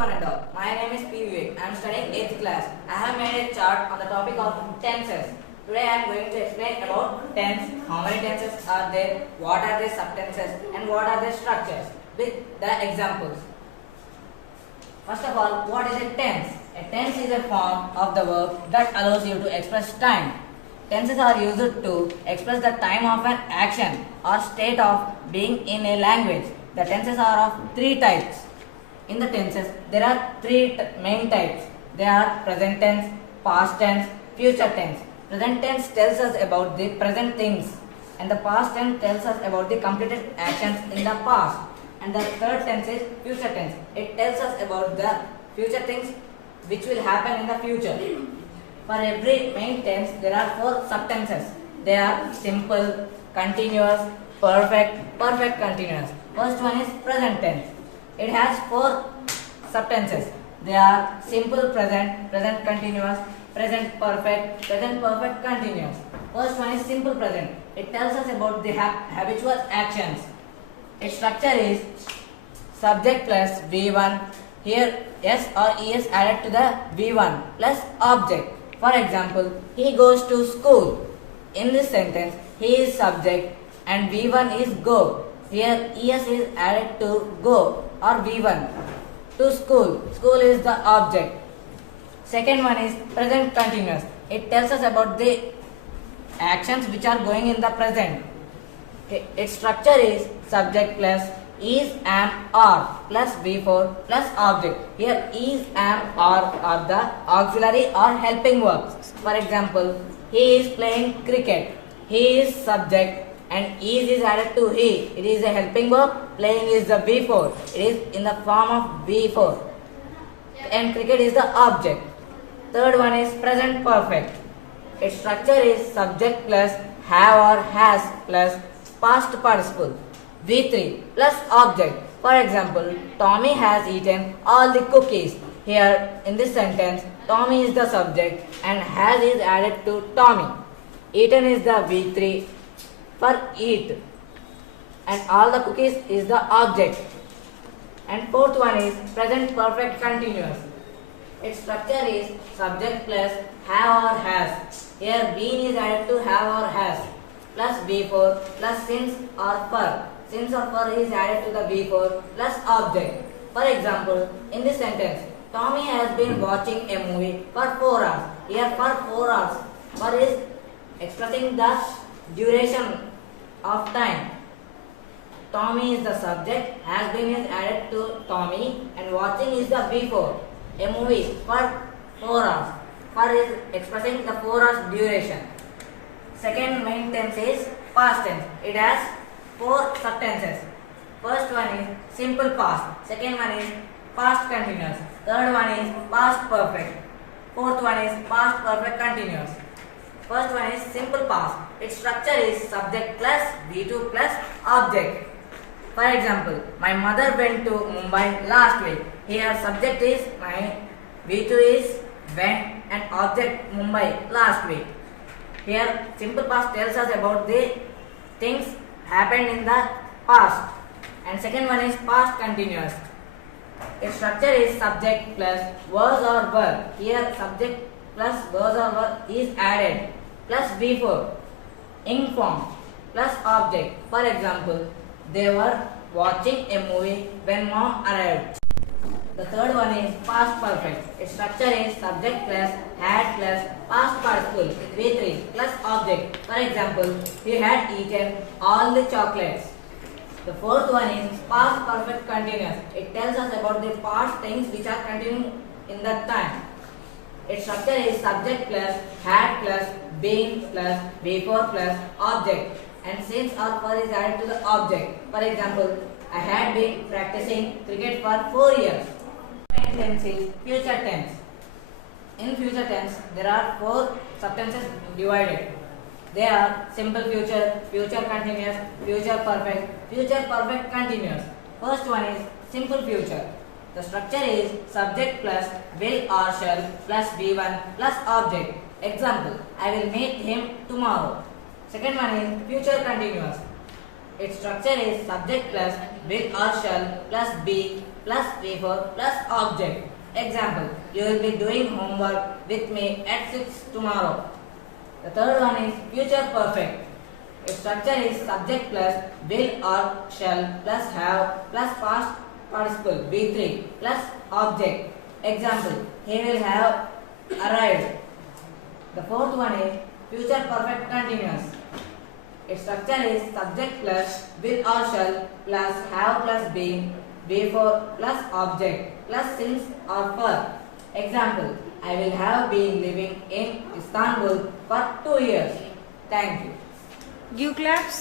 one and all. My name is P. Vivek. I am studying 8th class. I have made a chart on the topic of tenses. Today I am going to explain about tense, how many tenses are there, what are their subtenses and what are their structures with the examples. First of all, what is a tense? A tense is a form of the verb that allows you to express time. Tenses are used to express the time of an action or state of being in a language. The tenses are of three types. In the tenses, there are three main types. They are present tense, past tense, future tense. Present tense tells us about the present things, and the past tense tells us about the completed actions in the past. And the third tense is future tense. It tells us about the future things which will happen in the future. For every main tense, there are four subtenses. They are simple, continuous, perfect, perfect continuous. First one is present tense. It has four subtenses. They are simple present, present continuous, present perfect, present perfect continuous. First one is simple present. It tells us about the habitual actions. Its structure is subject plus V1. Here S or ES added to the V1 plus object. For example, he goes to school. In this sentence, he is subject and V1 is go. Here ES is added to go or V1. To school. School is the object. Second one is present continuous. It tells us about the actions which are going in the present. Its structure is subject plus is, am, are plus V4 plus object. Here is, am, are the auxiliary or helping verbs. For example, he is playing cricket. He is subject and is added to he. It is a helping verb. Playing is the V4. It is in the form of V4. And cricket is the object. Third one is present perfect. Its structure is subject plus have or has plus past participle. V3 plus object. For example, Tommy has eaten all the cookies. Here in this sentence, Tommy is the subject and has is added to Tommy. Eaten is the V3 for eat. And all the cookies is the object. And fourth one is present perfect continuous. Its structure is subject plus have or has. Here been is added to have or has plus V4 plus since or for. Since or for is added to the V4 plus object. For example, in this sentence, Tommy has been watching a movie for 4 hours. Here for 4 hours. For is expressing the duration of time. Tommy is the subject, has been is added to Tommy and watching is the V4. A movie for 4 hours. For is expressing the 4 hours duration. Second main tense is past tense. It has four subtenses. First one is simple past. Second one is past continuous. Third one is past perfect. Fourth one is past perfect continuous. First one is simple past. Its structure is subject plus V2 plus object. For example, my mother went to Mumbai last week. Here subject is my, V2 is went and object Mumbai last week. Here simple past tells us about the things happened in the past. And second one is past continuous. Its structure is subject plus was or were. Here subject plus was or were is added plus V4 in form plus object. For example, they were watching a movie when mom arrived. The third one is past perfect. Its structure is subject plus had plus past participle V3 plus object. For example, he had eaten all the chocolates. The fourth one is past perfect continuous. It tells us about the past things which are continuing in that time. Its structure is subject plus had plus been plus V4 plus object. And since or for is added to the object. For example, I had been practicing cricket for 4 years. Tense is future tense. In future tense, there are four subtenses divided. They are simple future, future continuous, future perfect continuous. First one is simple future. The structure is subject plus will or shall plus V1 plus object. Example, I will meet him tomorrow. Second one is future continuous. Its structure is subject plus will or shall plus be plus V4 plus object. Example, you will be doing homework with me at 6 tomorrow. The third one is future perfect. Its structure is subject plus will or shall plus have plus past participle V3 plus object. Example, he will have arrived. The fourth one is future perfect continuous. Its structure is subject plus will or shall plus have plus been before plus object plus since or for. Example, I will have been living in Istanbul for 2 years. Thank you. Give claps.